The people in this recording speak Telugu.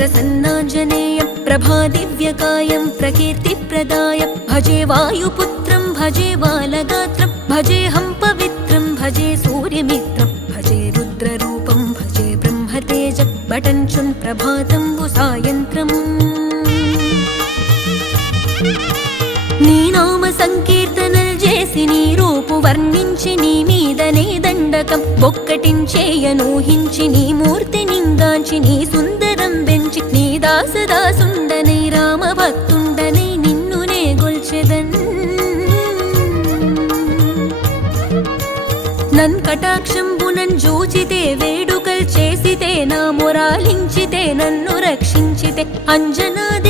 प्रसन्नाञ्जनेयं प्रभादिव्यकायं प्रकीर्तिप्रदाय भजे वायुपुत्रं भजे बालगात्रं भजेऽहं पवित्रं भजे सूर्यमित्रं भजे रुद्ररूपं भजे ब्रह्मतेज बटञ्चुन् प्रभातं सायन्त्रम् నీ నామ సంకీర్తనలు చేసి నీ రూపు వర్ణించి నీ మీదనే దండకం ఒక్కటించేయనూహించి నీ మూర్తి నింగాంచి నీ సుందరం పెంచి నీ దాసదాసుండనై రామభక్తుండనై నిన్నునే గొల్చెదన్ నన్ కటాక్షంబునన్ జూచితే వేడుకల్ చేసితే నా మొరాలించితే నన్ను రక్షించితే అంజనాది